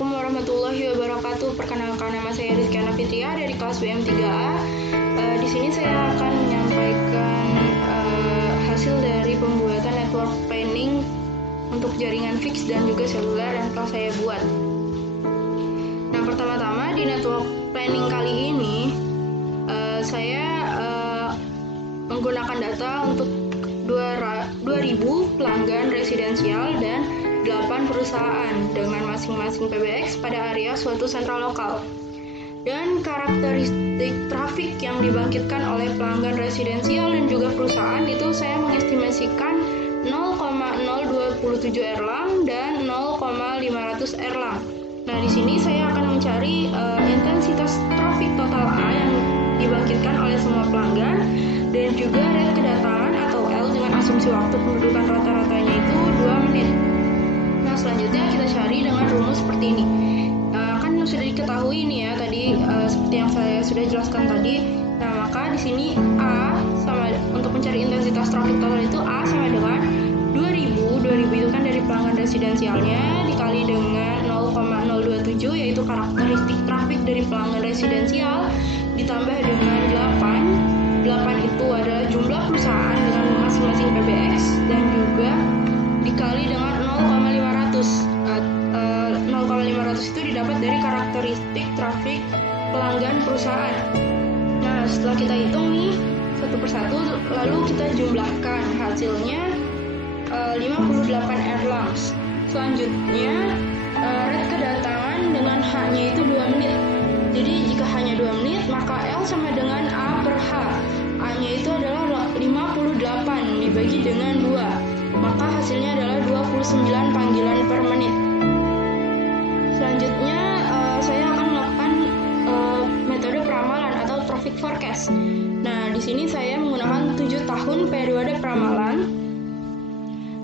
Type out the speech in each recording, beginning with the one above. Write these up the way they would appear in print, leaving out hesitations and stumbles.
Assalamualaikum warahmatullahi wabarakatuh. Perkenalkan, nama saya Rizkyana Fitria dari kelas BM3A. Di sini saya akan menyampaikan hasil dari pembuatan network planning untuk jaringan fix dan juga seluler yang telah saya buat. Nah, pertama-tama di network planning kali ini saya menggunakan data untuk 2.000 pelanggan residensial dan 8 perusahaan dengan masing-masing PBX pada area suatu sentral lokal. Dan karakteristik trafik yang dibangkitkan oleh pelanggan residensial dan juga perusahaan itu saya mengestimasikan 0,027 erlang dan 0,500 erlang. Nah, di sini saya akan mencari intensitas trafik total A yang dibangkitkan oleh semua pelanggan dan juga rate kedatangan atau L dengan asumsi waktu pendudukan rata-ratanya itu 2 menit. Nah, selanjutnya kita cari dengan rumus seperti ini. Kan sudah diketahui nih ya tadi seperti yang saya sudah jelaskan tadi. Nah, maka di sini A sama untuk mencari intensitas trafik total itu A sama dengan 2000 itu kan dari pelanggan residensialnya dikali dengan 0,027 yaitu karakteristik trafik dari pelanggan residensial ditambah dengan 8 itu adalah jumlah perusahaan dengan masing-masing PBX dan juga dikali dengan 0,500 itu didapat dari karakteristik trafik pelanggan perusahaan. Nah, setelah kita hitung nih satu persatu lalu kita jumlahkan hasilnya 58 erlangs. Selanjutnya rate kedatangan dengan H-nya itu 2 menit. Jadi jika hanya 2 menit maka L sama dengan A per H. A-nya itu adalah 58 dibagi dengan 2. Maka hasilnya adalah 29 panggilan per menit. Selanjutnya saya akan melakukan metode peramalan atau traffic forecast. Nah, di sini saya menggunakan 7 tahun periode peramalan.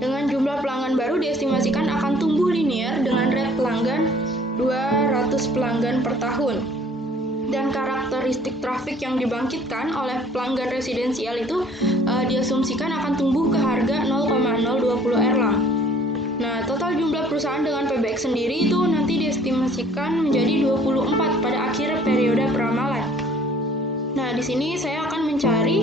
Dengan jumlah pelanggan baru diestimasikan akan tumbuh linear dengan rate pelanggan 200 pelanggan per tahun. Dan karakteristik trafik yang dibangkitkan oleh pelanggan residensial itu diasumsikan akan tumbuh ke harga 0,020 erlang. Nah, total jumlah perusahaan dengan PBX sendiri itu nanti diestimasikan menjadi 24 pada akhir periode peramalan. Nah, di sini saya akan mencari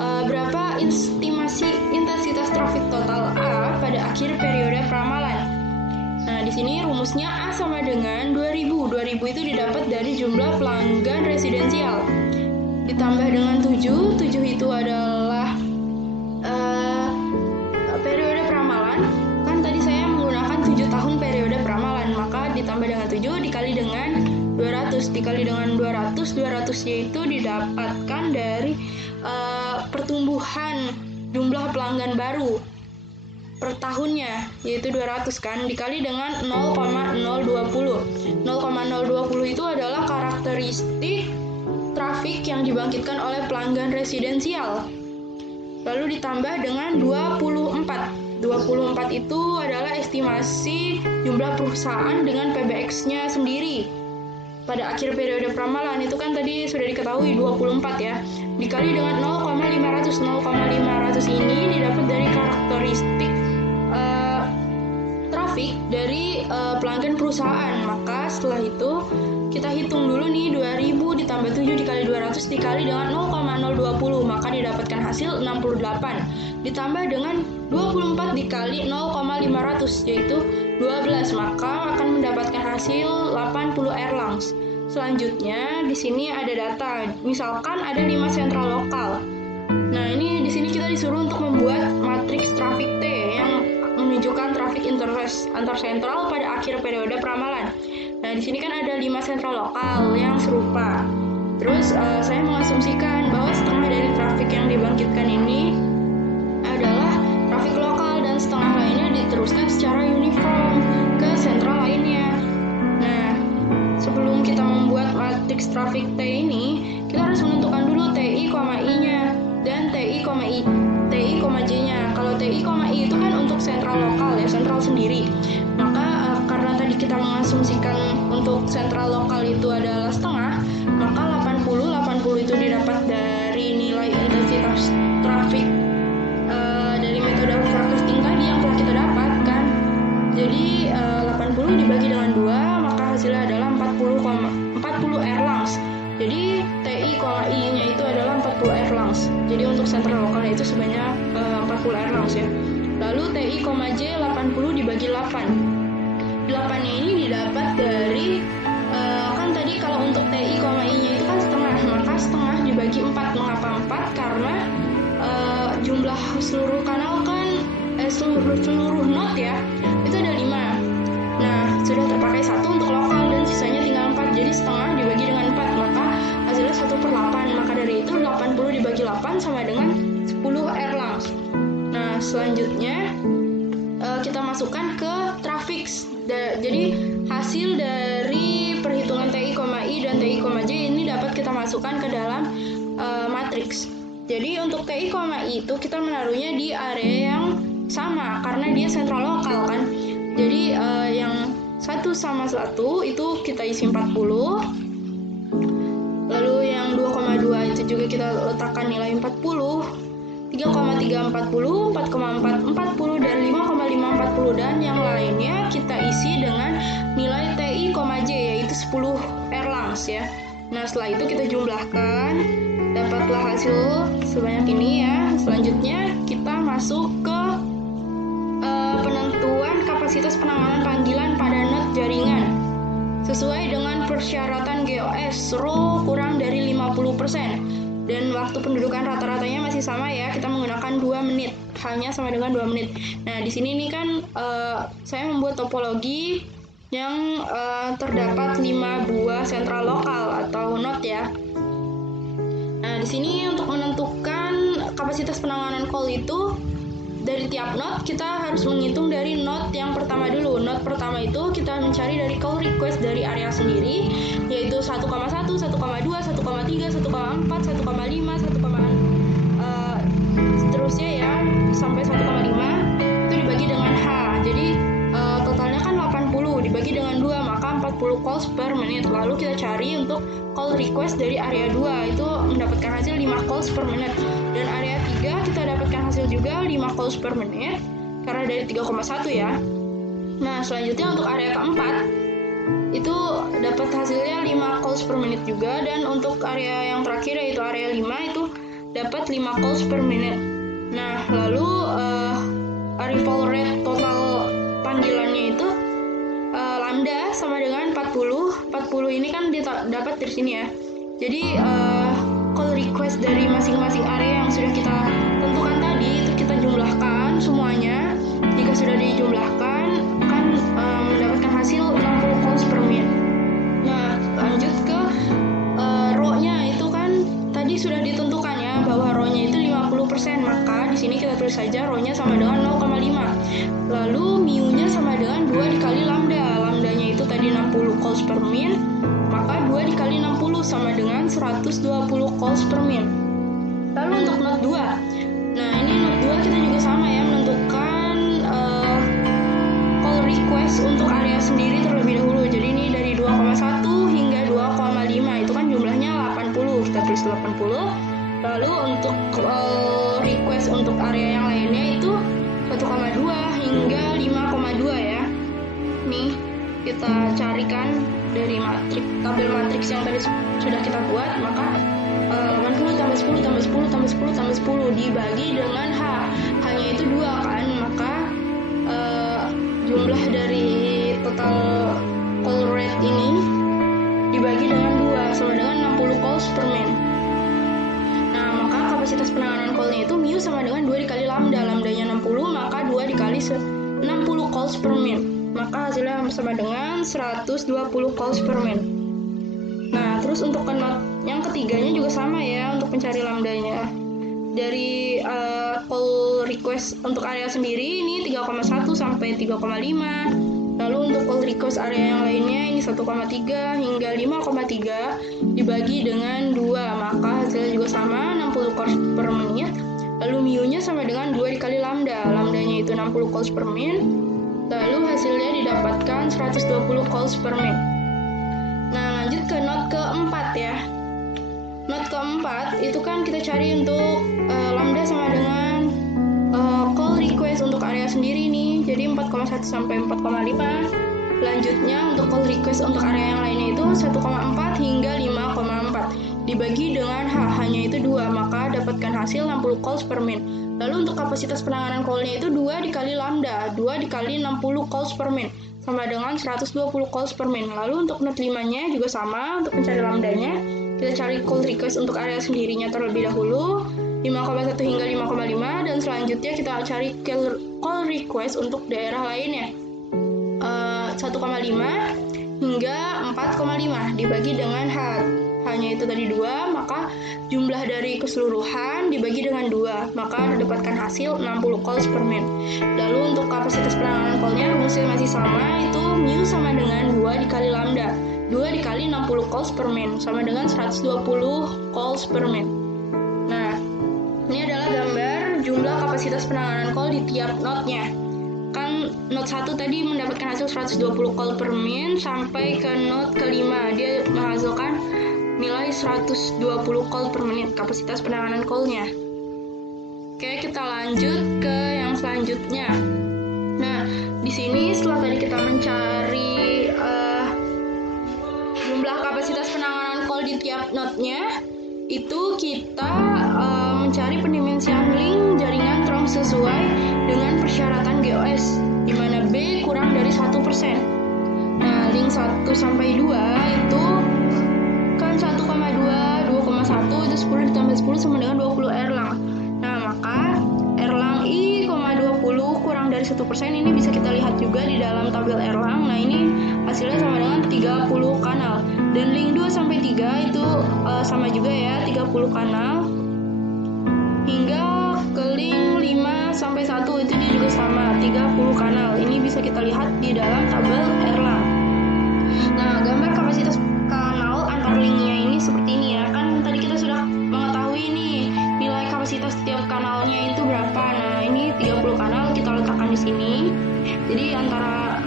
berapa estimasi intensitas trafik total A pada akhir periode peramalan. Nah, di sini rumusnya A sama dengan 2000. 2000 itu didapat dari jumlah pelanggan residensial. Ditambah dengan 7 itu adalah periode peramalan. Kan tadi saya menggunakan 7 tahun periode peramalan, maka ditambah dengan 7 dikali dengan 200. Dikali dengan 200 yaitu didapatkan dari pertumbuhan jumlah pelanggan baru per tahunnya, yaitu 200 kan, dikali dengan 0,020. 0,020 itu adalah karakteristik trafik yang dibangkitkan oleh pelanggan residensial. Lalu ditambah dengan 24. 24 itu adalah estimasi jumlah perusahaan dengan PBX-nya sendiri. Pada akhir periode peramalan itu kan tadi sudah diketahui 24 ya. Dikali dengan 0,500. 0,500 ini didapat dari karakteristik trafik dari pelanggan perusahaan. Maka setelah itu kita hitung dulu nih 2000 ditambah 7 dikali 200 dikali dengan 0,020 maka didapatkan hasil 68 ditambah dengan 24 dikali 0,500 yaitu 12 maka akan mendapatkan hasil 80 erlangs. Selanjutnya di sini ada data, misalkan ada 5 sentral lokal. Nah, ini di sini kita disuruh untuk membuat matriks trafik T yang menunjukkan trafik interface antar sentral pada akhir periode peramalan. Nah, di sini kan ada 5 sentral lokal yang serupa. Terus saya mengasumsikan bahwa setengah dari trafik yang dibangkitkan ini adalah trafik lokal dan setengah lainnya diteruskan secara uniform ke sentral lainnya. Nah, sebelum kita membuat matriks trafik T ini, kita harus menentukan dulu TI, I-nya dan TI, J-nya. Kalau TI, I itu kan untuk sentral lokal ya, sentral sendiri. Maka karena tadi kita mengasumsikan untuk sentral lokal itu adalah setengah, maka 80 itu didapat dari nilai intensitas trafik dari metode forecasting tadi yang telah kita dapatkan. Jadi 80 dibagi dengan 2, maka untuk sentral lokalnya itu sebanyak 40 Erlangs ya. Lalu TI, J 80 dibagi 8. 8-nya ini didapat dari kan tadi kalau untuk TI, I-nya itu kan setengah, maka setengah dibagi 4. Mengapa 4? Karena jumlah seluruh kanal kan seluruh not ya itu ada 5. Nah, sudah terpakai 1 untuk lokal dan sisanya tinggal 4. Jadi setengah dibagi dengan 4, maka hasilnya 1/8. Maka dari itu 80 dibagi 8 sama dengan 10 Erlangs. Nah, selanjutnya kita masukkan ke Trafix. Jadi hasil dari perhitungan TI, I dan TI, J ini dapat kita masukkan ke dalam matriks. Jadi untuk TI, I itu kita menaruhnya di area yang sama karena dia sentral lokal kan. Jadi yang 1 sama 1 itu kita isi 40. Lalu yang 2,2 itu juga kita letakkan nilai 40. 3,3 40, 4,4 40, dan 5,5 40, dan yang lainnya kita isi dengan nilai TI, J yaitu 10 Erlangs ya. Nah, setelah itu kita jumlahkan, dapatlah hasil sebanyak ini ya. Selanjutnya kita masuk ke penentuan kapasitas penanganan panggilan pada not jaringan sesuai dengan persyaratan GOS RO kurang dari 50%. Dan waktu pendudukan rata-ratanya masih sama ya, kita menggunakan 2 menit, hanya sama dengan 2 menit. Nah, di sini nih kan saya membuat topologi yang terdapat 5 buah sentral lokal atau not ya. Nah, di sini untuk menentukan kapasitas penanganan call itu dari tiap not kita harus menghitung dari not yang pertama dulu. Not pertama itu kita mencari dari call request dari area sendiri, yaitu 1,1, 1,2, 1,3, 1,4, 1,5, seterusnya ya sampai 1,5 itu dibagi dengan H. Jadi totalnya kan 80 dibagi dengan 2, maka 40 calls per menit. Lalu kita cari untuk call request dari area 2 itu mendapatkan hasil 5 calls per menit. Dan area 3 kita dapatkan hasil juga 5 calls per menit karena dari 3,1 ya. Nah, selanjutnya untuk area keempat itu dapat hasilnya 5 calls per menit juga, dan untuk area yang terakhir yaitu area 5 itu dapat 5 calls per menit. Nah, lalu arrival rate total panggilannya itu lambda sama dengan 40. 40 ini kan dapat dari sini ya. Jadi call request dari masing-masing area yang sudah kita tentukan tadi itu kita jumlahkan semuanya. Jika sudah dijumlahkan akan mendapatkan hasil 60 calls per menit. Nah, lanjut ke row-nya itu kan tadi sudah ditentukan ya bahwa row-nya itu 50%, maka di sini kita tulis saja row-nya sama dengan 0,5. Lalu mu-nya sama dengan 2 dikali lambda. Lambdanya itu tadi 60 calls per min, maka 2 dikali 60 sama dengan 120 calls per min. Lalu untuk not 2. Nah, ini not 2 kita juga sama ya, menentukan call request untuk area sendiri terlebih dahulu. Jadi ini dari 2,1 hingga 2,5 itu kan jumlahnya 80. Kita tulis 80. Lalu untuk call request untuk area yang lainnya itu 1,2 hingga 5,2 ya. Nih, kita carikan dari tabel matriks yang tadi sudah kita buat, maka 80 tambah 10 tambah 10 tambah 10 tambah 10 dibagi dengan H. Hanya itu 2 kan, maka jumlah dari total call rate ini dibagi dengan 2 sama dengan 60 calls per min. Nah, maka kapasitas penanganan call-nya itu mu sama dengan 2 dikali lambda. Lambdanya 60, maka 2 dikali 60 calls per min. Maka hasilnya sama dengan 120 calls per min. Nah, terus untuk not yang ketiganya juga sama ya untuk mencari lambdanya. Dari call request untuk area sendiri ini 3,1 sampai 3,5. Lalu untuk call request area yang lainnya ini 1,3 hingga 5,3 dibagi dengan 2, maka hasilnya juga sama 60 calls per menit. Lalu mu-nya sama dengan 2 dikali lambda. Lambdanya itu 60 calls per min. Lalu hasilnya didapatkan 120 calls per min. Nah, lanjut ke not keempat ya. Not keempat itu kan kita cari untuk lambda sama dengan call request untuk area sendiri nih. Jadi 4,1 sampai 4,5. Lanjutnya untuk call request untuk area yang lainnya itu 1,4 hingga 5,4 dibagi dengan H, hanya itu 2, maka dapatkan hasil 60 coulombs per min. Lalu untuk kapasitas penanganan call-nya itu 2 dikali lambda, 2 dikali 60 coulombs per min, sama dengan 120 coulombs per min. Lalu untuk note 5-nya juga sama, untuk mencari lambdanya, kita cari call request untuk area sendirinya terlebih dahulu, 5,1 hingga 5,5, dan selanjutnya kita cari call request untuk daerah lainnya, 1,5 hingga 4,5 dibagi dengan H. Hanya itu tadi 2, maka jumlah dari keseluruhan dibagi dengan 2, maka dapatkan hasil 60 coulombs per min. Lalu untuk kapasitas penanganan call-nya rumusnya masih sama, itu mu sama dengan 2 dikali lambda, 2 dikali 60 coulombs per min, sama dengan 120 coulombs per min. Nah, ini adalah gambar jumlah kapasitas penanganan call di tiap node-nya. Kan node 1 tadi mendapatkan hasil 120 coulombs per min, sampai ke node kelima dia menghasilkan nilai 120 coulombs per menit kapasitas penanganan call-nya. Oke, kita lanjut ke yang selanjutnya. Nah, di sini setelah tadi kita mencari jumlah kapasitas penanganan call di tiap node-nya, itu kita mencari pendimensian link jaringan Trom sesuai dengan persyaratan GOS, di mana B kurang dari 1%. Nah, link 1 sampai 2 itu kan 1,2, 2,1 itu 10 ditambah 10 sama dengan 20 Erlang. Nah, maka Erlang I,20 kurang dari 1% ini bisa kita lihat juga di dalam tabel Erlang. Nah, ini hasilnya sama dengan 30 kanal. Dan link 2 sampai 3 itu sama juga ya, 30 kanal. Hingga ke link 5 sampai 1 itu dia juga sama, 30 kanal. Ini bisa kita lihat di dalam tabel Erlang. Nah, gambar kapasitas kanal antar linknya ini seperti ini ya. Kan tadi kita sudah mengetahui nih nilai kapasitas setiap kanalnya itu berapa. Nah, ini 30 kanal kita letakkan di sini. Jadi antara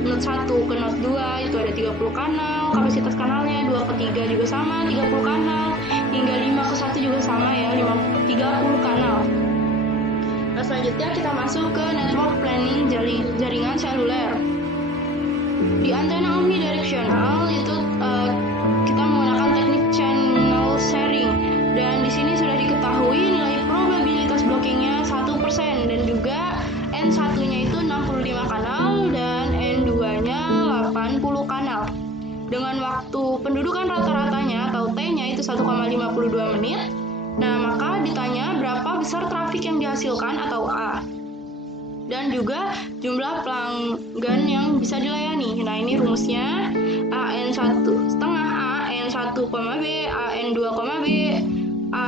node 1 ke node 2 itu ada 30 kanal, kapasitas kanalnya 2 ke 3 juga sama, 30 kanal, hingga 5 ke 1 juga sama ya, 30 kanal. Nah, selanjutnya kita masuk ke network planning jaringan seluler. Di antena omnidirectional itu kita menggunakan teknik channel sharing, dan di sini sudah diketahui nilai probabilitas blockingnya 1%, dan juga N1-nya itu 65 kanal dan N2-nya 80 kanal. Dengan waktu pendudukan rata-ratanya atau T-nya itu 1,52 menit. Nah, maka ditanya berapa besar trafik yang dihasilkan atau A. Dan juga jumlah pelanggan yang bisa dilayani. Nah, ini rumusnya AN1 setengah A, N1, B, AN2, B, A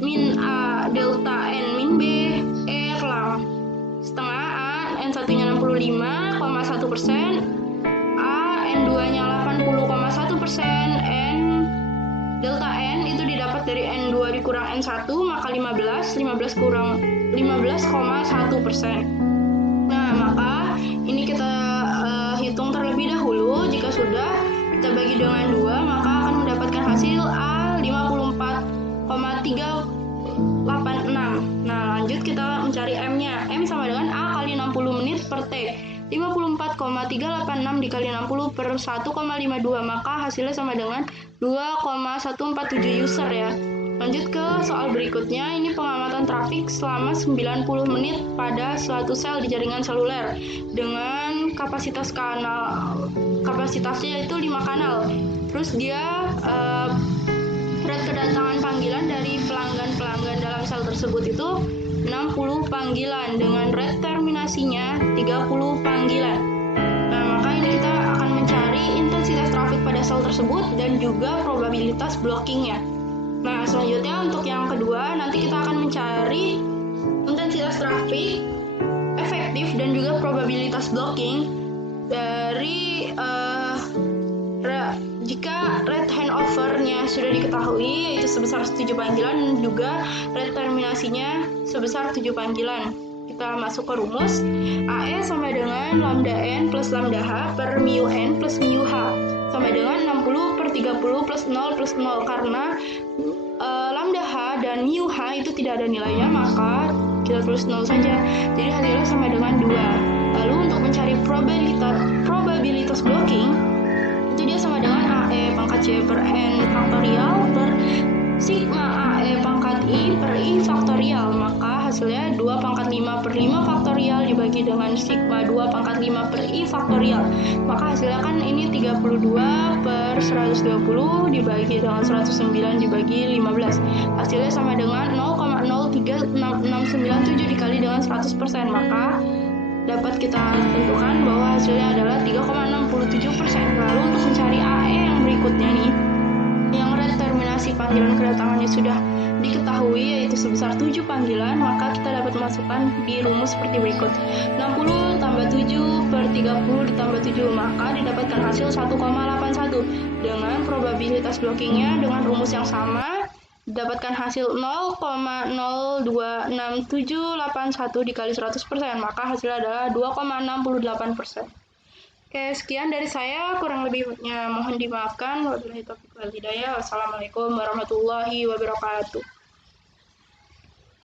min A delta N min B, Erlang setengah A, N1-nya 65,1%, A, N2-nya 80,1%, N delta N itu didapat dari N2 dikurang N1, maka 15 kurang 15,1%. Nah, maka ini kita hitung terlebih dahulu. Jika sudah kita bagi dengan 2, maka akan mendapatkan hasil A 54,386. Nah, lanjut kita mencari M-nya. M sama dengan A kali 60 menit per T. 54,386 dikali 60 per 1,52, maka hasilnya sama dengan 2,147 user ya. Lanjut ke soal berikutnya, ini pengamatan trafik selama 90 menit pada suatu sel di jaringan seluler dengan kapasitasnya itu 5 kanal. Terus dia rate kedatangan panggilan dari pelanggan dalam sel tersebut itu 60 panggilan dengan rate terminasinya 30 panggilan. Nah, maka ini kita akan mencari intensitas trafik pada sel tersebut dan juga probabilitas blockingnya. Nah, selanjutnya untuk yang kedua, nanti kita akan mencari intensitas trafik efektif dan juga probabilitas blocking dari jika rate handover-nya sudah diketahui, yaitu sebesar 7 panggilan, dan juga rate terminasinya sebesar 7 panggilan. Kita masuk ke rumus. AE sama dengan lambda N plus lambda H per mu N plus mu H sama dengan 60 per 30 plus 0 plus 0. Karena lambda H dan mu H itu tidak ada nilainya, maka kita tulis 0 saja. Jadi hasilnya sama dengan 2. Lalu untuk mencari probabilitas blocking, itu dia sama dengan AE pangkat C per N faktorial per dibagi dengan sigma 2 pangkat 5 per I faktorial. Maka hasilnya kan ini 32 per 120 dibagi dengan 109 dibagi 15. Hasilnya sama dengan 0,03697 dikali dengan 100%. Maka dapat kita tentukan bahwa hasilnya adalah 3,67%. Lalu untuk mencari AE yang berikutnya nih, yang determinasi panggilan kedatangannya sudah diketahui yaitu sebesar 7 panggilan, maka kita dapat masukkan di rumus seperti berikut. 60 tambah 7 per 30 ditambah 7, maka didapatkan hasil 1,81. Dengan probabilitas blockingnya dengan rumus yang sama, didapatkan hasil 0,026781 dikali 100%, maka hasilnya adalah 2,68%. Oke, sekian dari saya, kurang lebihnya mohon dimaafkan. Wabillahi taufiq wal hidayah. Wassalamualaikum warahmatullahi wabarakatuh.